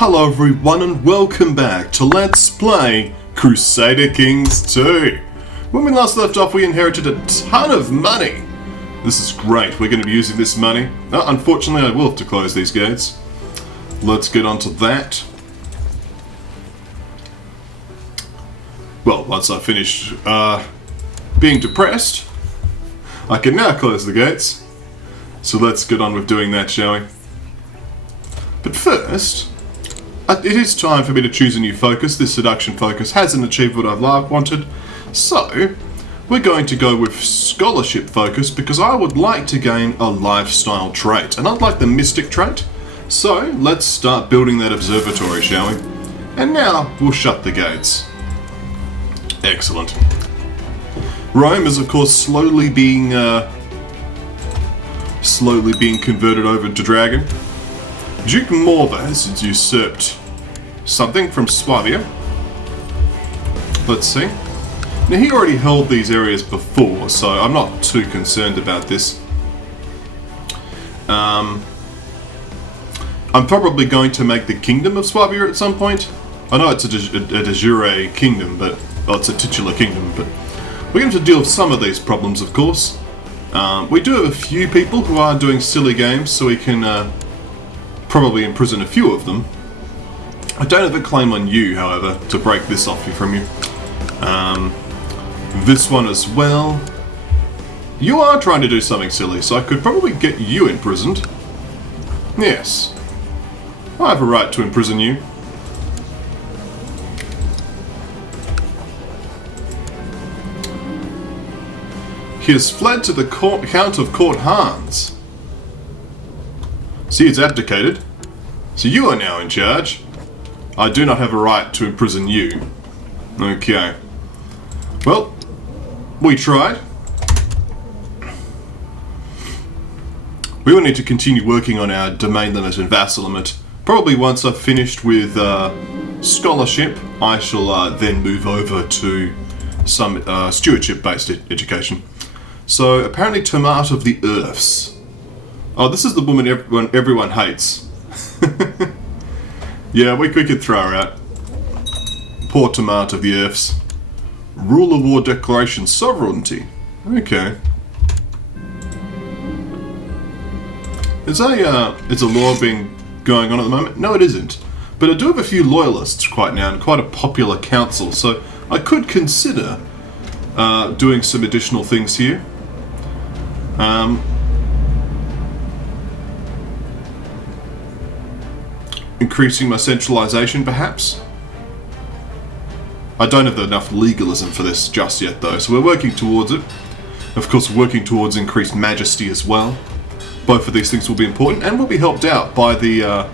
Hello everyone and welcome back to Let's Play Crusader Kings 2. When we last left off we inherited a ton of money. This is great, we're going to be using this money. Unfortunately I will have to close these gates. Let's get on to that. Well, once I finish being depressed, I can now close the gates. So let's get on with doing that, shall we? But first, it is time for me to choose a new focus. This seduction focus hasn't achieved what I've wanted. So, we're going to go with scholarship focus because I would like to gain a lifestyle trait. And I'd like the mystic trait. So, let's start building that observatory, shall we? And now, we'll shut the gates. Excellent. Rome is of course slowly being converted over to dragon. Duke Morva has usurped something from Swabia. Let's see. Now he already held these areas before, so I'm not too concerned about this. I'm probably going to make the Kingdom of Swabia at some point. I know it's a de jure kingdom, but it's a titular kingdom, but we're going to deal with some of these problems, of course. We do have a few people who are doing silly games, so we can probably imprison a few of them. I don't have a claim on you, however, to break this off from you. This one as well. You are trying to do something silly, so I could probably get you imprisoned. Yes. I have a right to imprison you. He has fled to the Count of Court Hans. See, it's abdicated. So you are now in charge. I do not have a right to imprison you. Okay. Well, we tried. We will need to continue working on our domain limit and vassal limit. Probably once I've finished with scholarship, I shall then move over to some stewardship-based education. So, apparently Tomat of the Earths. Oh, this is the woman everyone hates. Yeah, we could throw her out. Poor Tomat of the Earths. Rule of War Declaration Sovereignty. Okay. Is a law being going on at the moment? No, it isn't. But I do have a few loyalists right now and quite a popular council, so I could consider doing some additional things here. Increasing my centralization, perhaps? I don't have enough legalism for this just yet, though, so we're working towards it. Of course, we're working towards increased majesty as well. Both of these things will be important, and will be helped out by the...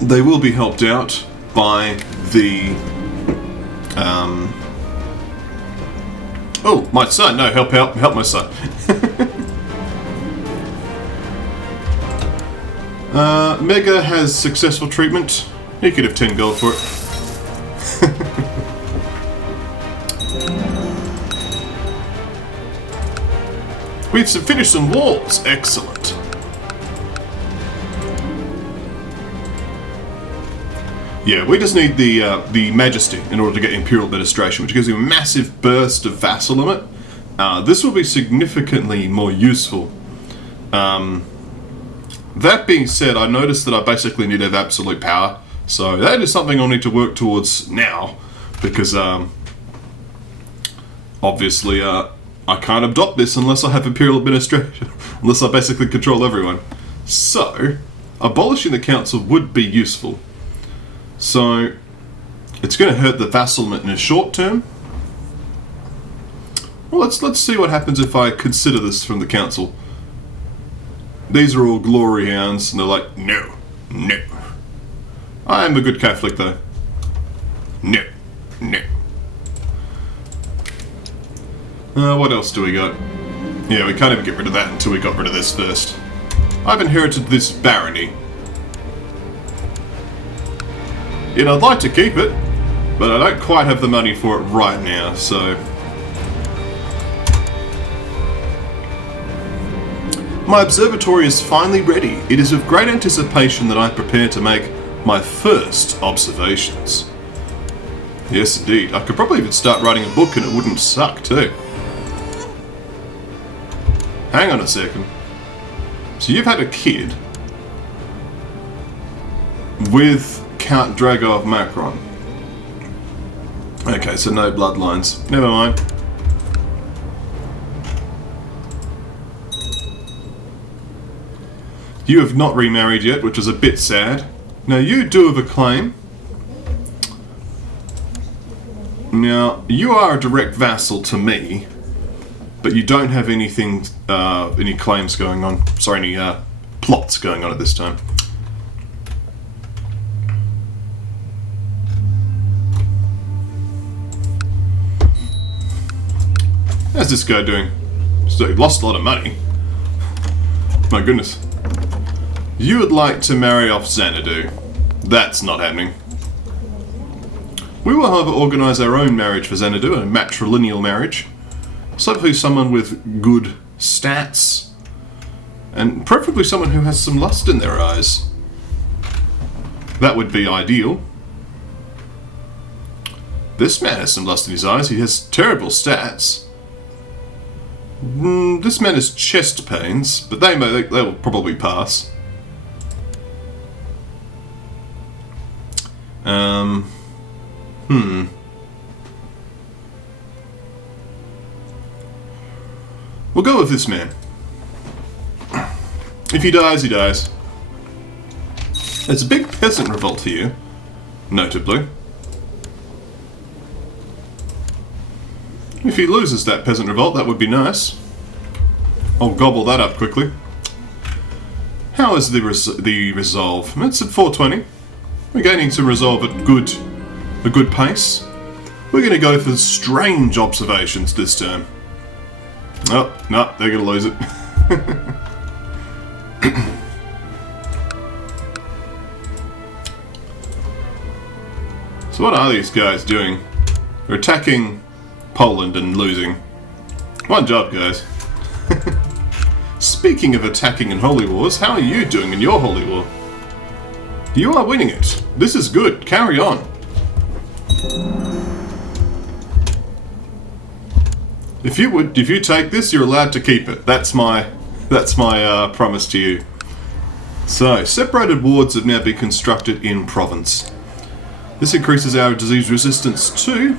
They will be helped out by the... Oh, my son! No, help my son. Mega has successful treatment. He could have 10 gold for it. We've finished some walls. Excellent. Yeah, we just need the Majesty in order to get Imperial Administration, which gives you a massive burst of vassal limit. This will be significantly more useful. That being said, I noticed that I basically need to have absolute power, so that is something I'll need to work towards now, because obviously I can't adopt this unless I have Imperial Administration, unless I basically control everyone. So, abolishing the council would be useful. So, it's going to hurt the vassalment in a short term. Well, let's see what happens if I consider this from the council. These are all glory hounds, and they're like, no, no. I am a good Catholic, though. No, no. What else do we got? Yeah, we can't even get rid of that until we got rid of this first. I've inherited this barony. And I'd like to keep it, but I don't quite have the money for it right now, so... My observatory is finally ready. It is with great anticipation that I prepare to make my first observations. Yes, indeed. I could probably even start writing a book and it wouldn't suck, too. Hang on a second. So you've had a kid with Count Drago of Macron. Okay, so no bloodlines. Never mind. You have not remarried yet, which is a bit sad. Now, you do have a claim. Now, you are a direct vassal to me, but you don't have anything, any claims going on. Sorry, any plots going on at this time. How's this guy doing? So he lost a lot of money. My goodness. You would like to marry off Xanadu. That's not happening. We will, however, organise our own marriage for Xanadu, a matrilineal marriage. So hopefully someone with good stats, and preferably someone who has some lust in their eyes. That would be ideal. This man has some lust in his eyes. He has terrible stats. This man has chest pains, but they will probably pass. We'll go with this man. If he dies, he dies. There's a big peasant revolt here, notably. If he loses that peasant revolt, that would be nice. I'll gobble that up quickly. How is the resolve? It's at 420. We're gaining some resolve at a good pace. We're going to go for strange observations this turn. Oh, no, they're going to lose it. So what are these guys doing? They're attacking Poland and losing. One job, guys. Speaking of attacking in holy wars, how are you doing in your holy war? You are winning it. This is good. Carry on. If you take this, you're allowed to keep it. That's my promise to you. So, separated wards have now been constructed in province. This increases our disease resistance to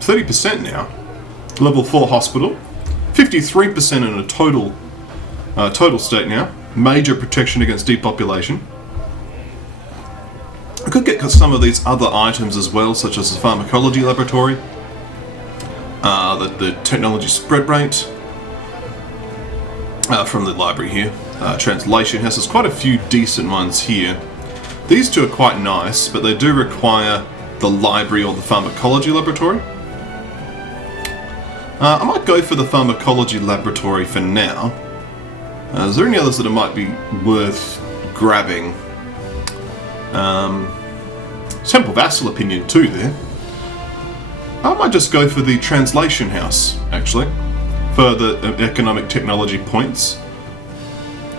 30% now. Level 4 hospital, 53% in a total state now. Major protection against depopulation. I could get some of these other items as well, such as the pharmacology laboratory, the technology spread rate from the library here. Translation house, there's quite a few decent ones here. These two are quite nice, but they do require the library or the pharmacology laboratory. I might go for the pharmacology laboratory for now. Is there any others that it might be worth grabbing? Temple Vassal opinion too there. I might just go for the translation house, actually, for the economic technology points.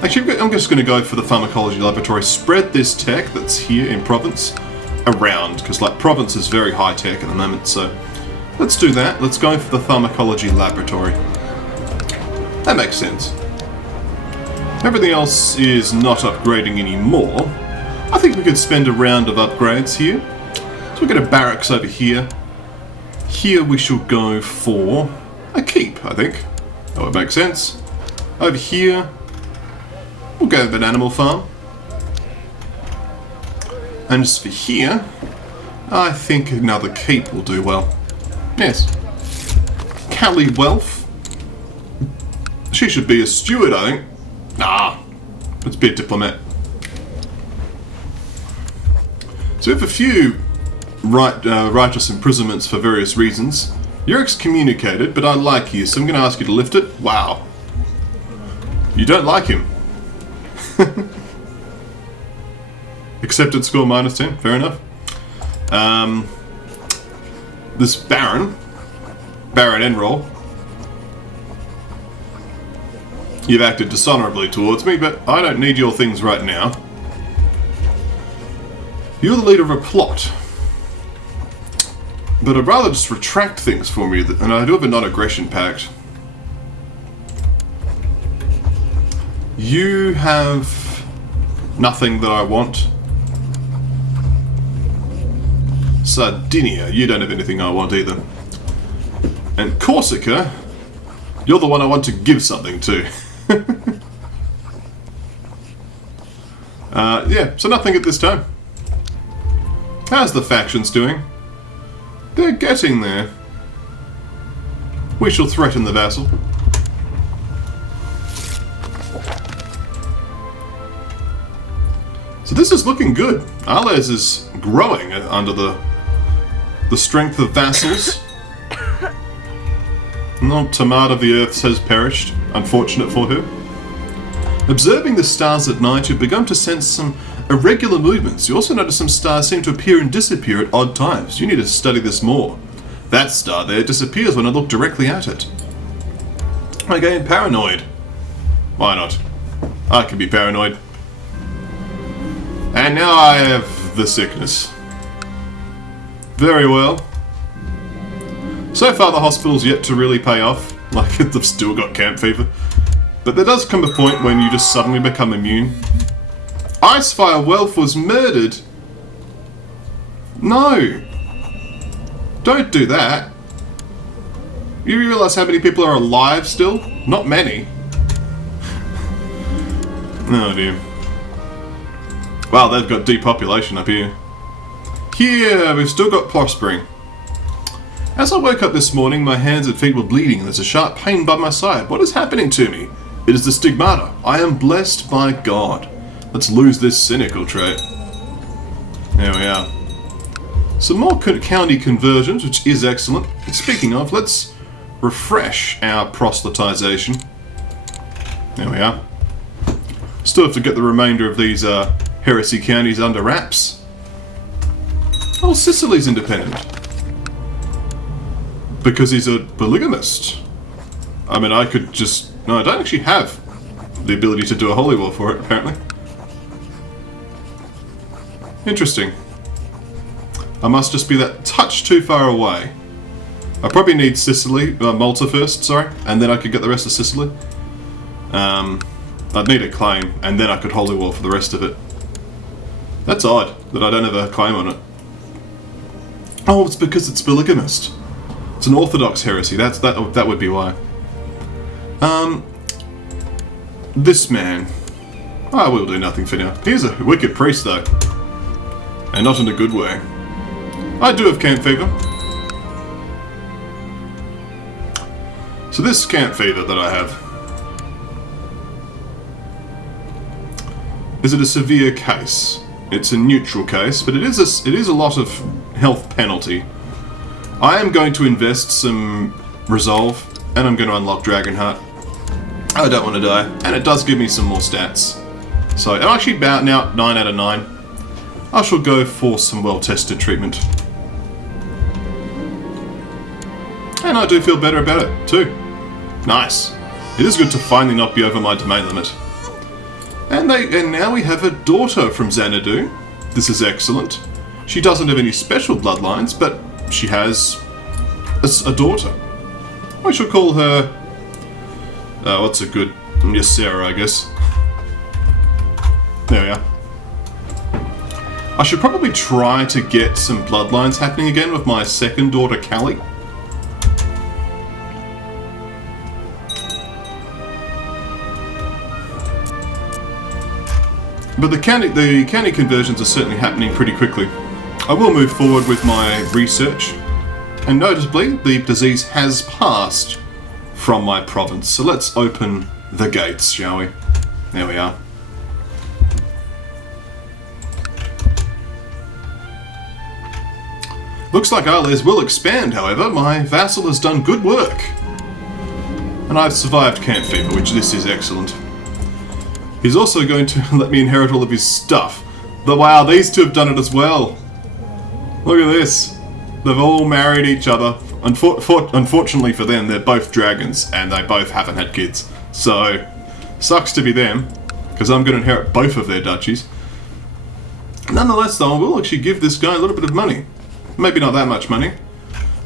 Actually, I'm just going to go for the pharmacology laboratory. Spread this tech that's here in province around, because like province is very high tech at the moment, so let's do that. Let's go for the pharmacology laboratory. That makes sense. Everything else is not upgrading anymore. I think we could spend a round of upgrades here. So we've got a barracks over here. Here we shall go for a keep, I think. That would make sense. Over here, we'll go with an animal farm. And just for here, I think another keep will do well. Yes. Callie Wealth. She should be a steward, I think. Let's be a diplomat. So we have a few righteous imprisonments for various reasons. You're excommunicated, but I like you, so I'm going to ask you to lift it. Wow. You don't like him. Accepted score -10, fair enough. This Baron Enroll. You've acted dishonorably towards me, but I don't need your things right now. You're the leader of a plot. But I'd rather just retract things for me, and I do have a non-aggression pact. You have nothing that I want. Sardinia, you don't have anything I want either. And Corsica, you're the one I want to give something to. Yeah, so nothing at this time. How's the factions doing? They're getting there. We shall threaten the vassal. So this is looking good. Arles is growing under the strength of vassals. Not Tamar of the Earths has perished. Unfortunate for her. Observing the stars at night, you've begun to sense some irregular movements. You also notice some stars seem to appear and disappear at odd times. You need to study this more. That star there disappears when I look directly at it. I gain paranoid. Why not? I can be paranoid. And now I have the sickness. Very well. So far the hospital's yet to really pay off. Like, they've still got camp fever. But there does come a point when you just suddenly become immune. Icefire Wealth was murdered. No. Don't do that. You realise how many people are alive still? Not many. Oh dear. Wow, they've got depopulation up here. Here, we've still got prospering. As I woke up this morning, my hands and feet were bleeding and there's a sharp pain by my side. What is happening to me? It is the stigmata. I am blessed by God. Let's lose this cynical trait. There we are. Some more county conversions, which is excellent. And speaking of, let's refresh our proselytization. There we are. Still have to get the remainder of these heresy counties under wraps. Oh, Sicily's independent. Because he's a polygamist. I mean, I could just... No, I don't actually have the ability to do a holy war for it, apparently. Interesting. I must just be that touch too far away. I probably need Sicily, Malta first, sorry, and then I could get the rest of Sicily. I'd need a claim, and then I could holy war for the rest of it. That's odd, that I don't have a claim on it. Oh, it's because it's polygamist. It's an orthodox heresy, that would be why. This man. I will do nothing for now. He's a wicked priest, though. And not in a good way. I do have camp fever. So this camp fever that I have. Is it a severe case? It's a neutral case, but it is a lot of health penalty. I am going to invest some resolve, and I'm going to unlock Dragonheart. I don't want to die, and it does give me some more stats. So, I'm actually about now 9 out of 9. I shall go for some well-tested treatment. And I do feel better about it, too. Nice. It is good to finally not be over my domain limit. And now we have a daughter from Xanadu. This is excellent. She doesn't have any special bloodlines, but she has a daughter. I shall call her... what's a good... Yes, Sarah, I guess. There we are. I should probably try to get some bloodlines happening again with my second daughter, Callie. But the county conversions are certainly happening pretty quickly. I will move forward with my research. And noticeably, the disease has passed from my province. So let's open the gates, shall we? There we are. Looks like Arles will expand, however. My vassal has done good work. And I've survived camp fever, which this is excellent. He's also going to let me inherit all of his stuff. But wow, these two have done it as well. Look at this. They've all married each other. Unfortunately for them, they're both dragons, and they both haven't had kids. So, Sucks to be them, because I'm going to inherit both of their duchies. Nonetheless, though, I will actually give this guy a little bit of money. Maybe not that much money.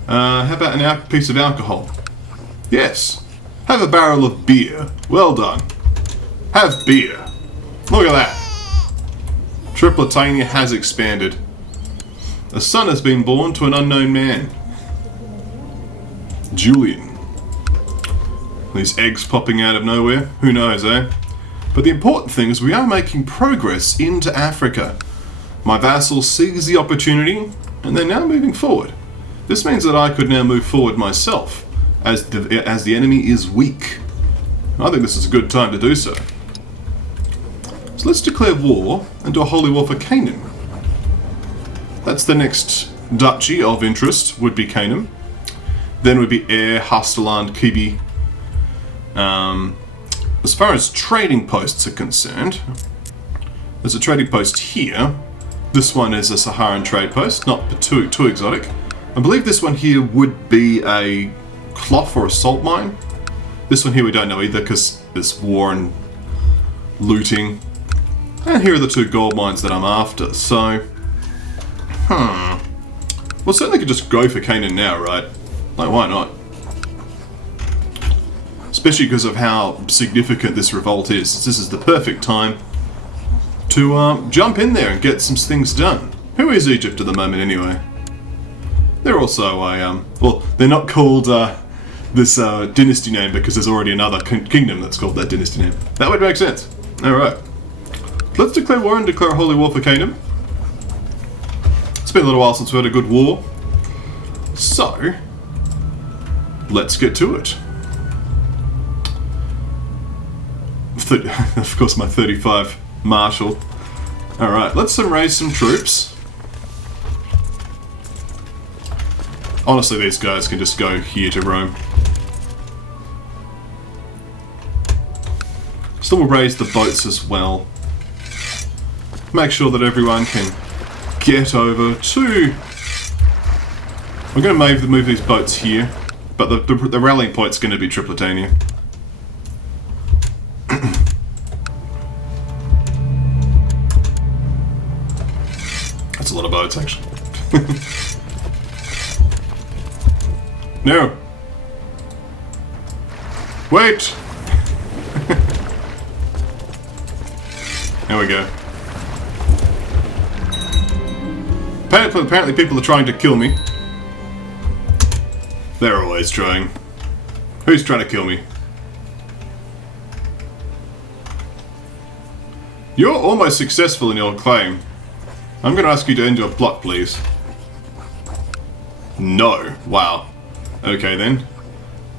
How about a piece of alcohol? Yes. Have a barrel of beer. Well done. Have beer. Look at that. Tripletania has expanded. A son has been born to an unknown man. Julian. These eggs popping out of nowhere. Who knows, eh? But the important thing is we are making progress into Africa. My vassal sees the opportunity, and they're now moving forward. This means that I could now move forward myself, as the enemy is weak. I think this is a good time to do so. So let's declare war and do a holy war for Canaan. That's the next duchy of interest, would be Canaan. Then would be Air, Hastaland, Kibi. As far as trading posts are concerned, there's a trading post here. This one is a Saharan trade post, not too exotic. I believe this one here would be a cloth or a salt mine. This one here we don't know either because there's war and looting. And here are the two gold mines that I'm after, so... Well, certainly could just go for Canaan now, right? Like, why not? Especially because of how significant this revolt is. This is the perfect time to jump in there and get some things done. Who is Egypt at the moment, anyway? They're also a... well, they're not called this dynasty name because there's already another kingdom that's called that dynasty name. That would make sense. Alright. Let's declare war and declare a holy war for Canaan. It's been a little while since we had a good war. So, let's get to it. Of course, my 35 Marshal. Alright, let's raise some troops. Honestly, these guys can just go here to Rome. Still will raise the boats as well. Make sure that everyone can get over to... We're going to move these boats here, but the rallying point's going to be Tripletania. That's a lot of boats, actually. No! Wait! There we go. Apparently people are trying to kill me. They're always trying. Who's trying to kill me? You're almost successful in your claim. I'm going to ask you to end your plot, please. No. Wow. Okay then.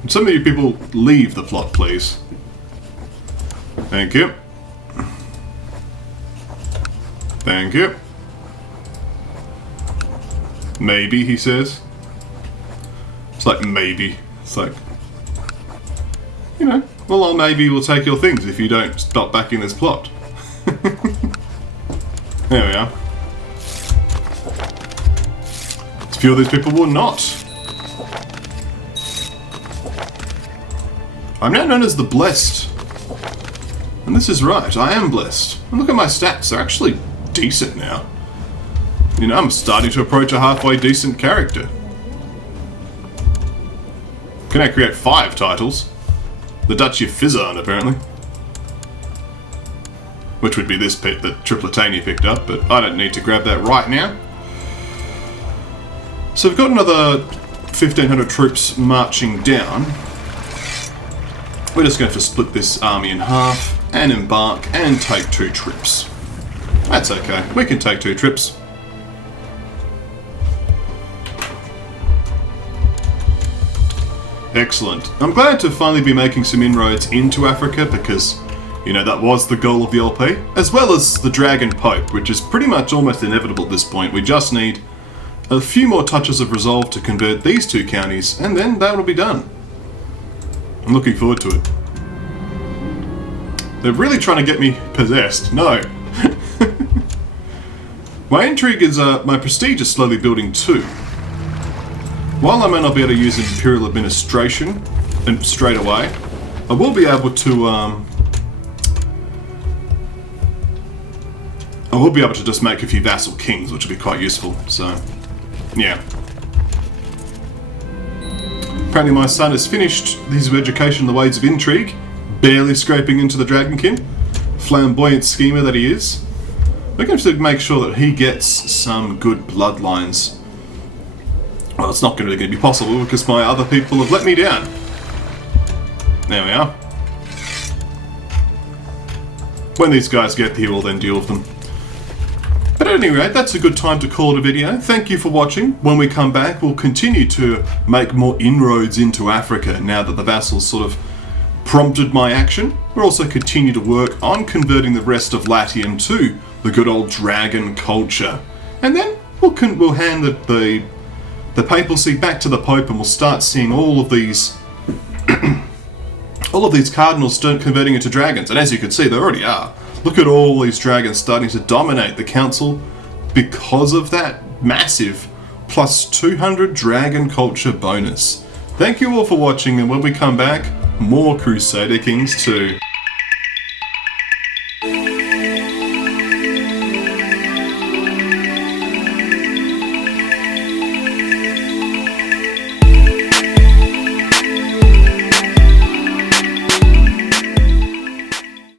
Some of you people leave the plot, please. Thank you. Thank you. Maybe, he says. It's like, maybe. It's like, you know, well, maybe we'll take your things if you don't stop backing this plot. There we are. A few of these people will not. I'm now known as the Blessed. And this is right, I am blessed. And look at my stats, they're actually decent now. You know, I'm starting to approach a halfway decent character. Can I create 5 titles? The Duchy of Fizan, apparently. Which would be this bit that Tripletania picked up, but I don't need to grab that right now. So we've got another 1,500 troops marching down. We're just going to split this army in half and embark and take 2 trips. That's okay, we can take 2 trips. Excellent. I'm glad to finally be making some inroads into Africa because, you know, that was the goal of the LP, as well as the Dragon Pope, which is pretty much almost inevitable at this point. We just need a few more touches of resolve to convert these 2 counties, and then that will be done. I'm looking forward to it. They're really trying to get me possessed. No. My intrigue is, my prestige is slowly building too. While I may not be able to use Imperial Administration and straight away, I will be able to I will be able to just make a few vassal kings, which will be quite useful, so, yeah. Apparently my son has finished his education in the ways of intrigue, barely scraping into the Dragonkin, flamboyant schemer that he is. We're going to make sure that he gets some good bloodlines. Well, it's not really going to be possible because my other people have let me down. There we are. When these guys get here, we'll then deal with them. But at any rate, that's a good time to call it a video. Thank you for watching. When we come back, we'll continue to make more inroads into Africa now that the vassals sort of prompted my action. We'll also continue to work on converting the rest of Latium to the good old dragon culture. And then we'll hand the papacy back to the Pope, and we'll start seeing all of these all of these cardinals converting into dragons. And as you can see, they already are. Look at all these dragons starting to dominate the council because of that massive plus 200 dragon culture bonus. Thank you all for watching, and when we come back, more Crusader Kings 2.